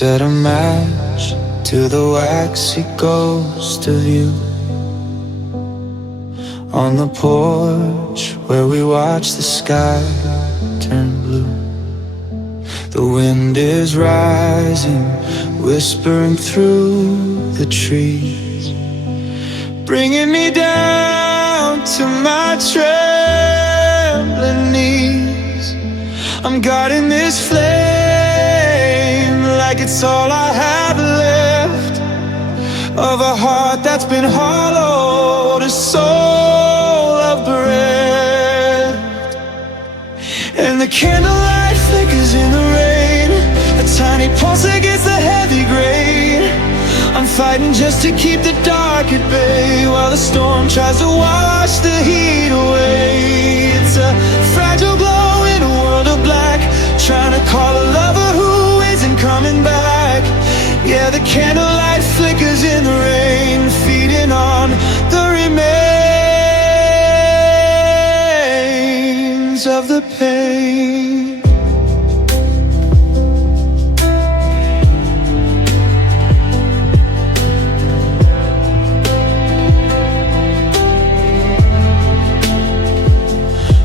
set a match to the waxy ghost of you on the porch where we watch the sky turn blue. The wind is rising, whispering through the trees, bringing me down to my trembling knees. I'm guarding this flame like it's all I have left of a heart that's been hollowed, a soul of breath. And the candlelight flickers in the rain, a tiny pulse against the heavy grain. I'm fighting just to keep the dark at bay while the storm tries to wash the heat away. It's a fragile glow in a world of black, trying to call a lover who isn't coming back. Yeah, the candlelight flickers in the rain, feeding on the remains of the pain.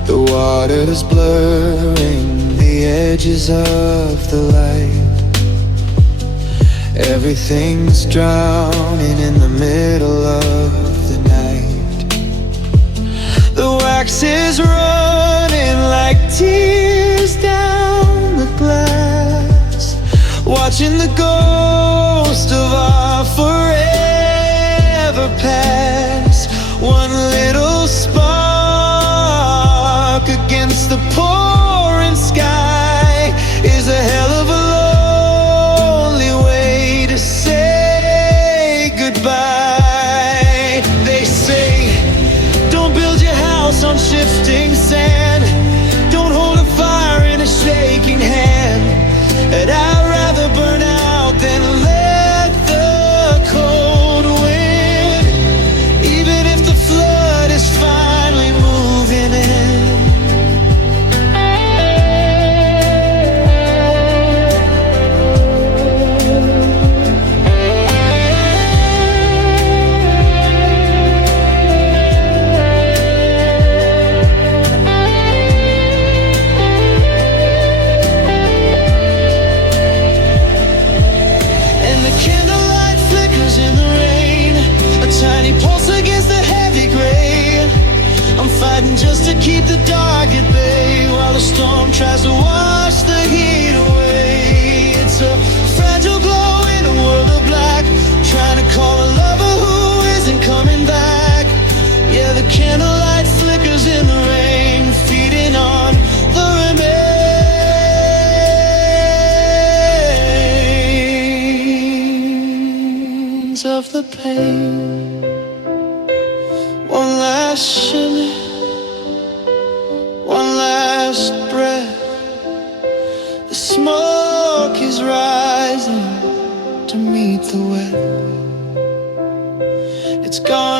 The water's blurring the edges of the light. Everything's drowning in the middle of the night. The wax is running like tears down the glass, watching the ghost of our forever pass. One little spark against the pouring sky is a hell of a lonely way to say goodbye. They say, don't build your house on shifting sand, don't hold a fire in a shaking hand. And I'd rather burn out than let the cold win, even if the flood is finally moving in. Just to keep the dark at bay while the storm tries to wash the heat away. It's a fragile glow in a world of black, trying to call a lover who isn't coming back. Yeah, the candlelight flickers in the rain, feeding on the remains of the pain. One last shimmy, one last breath. The smoke is rising to meet the wet. It's gone.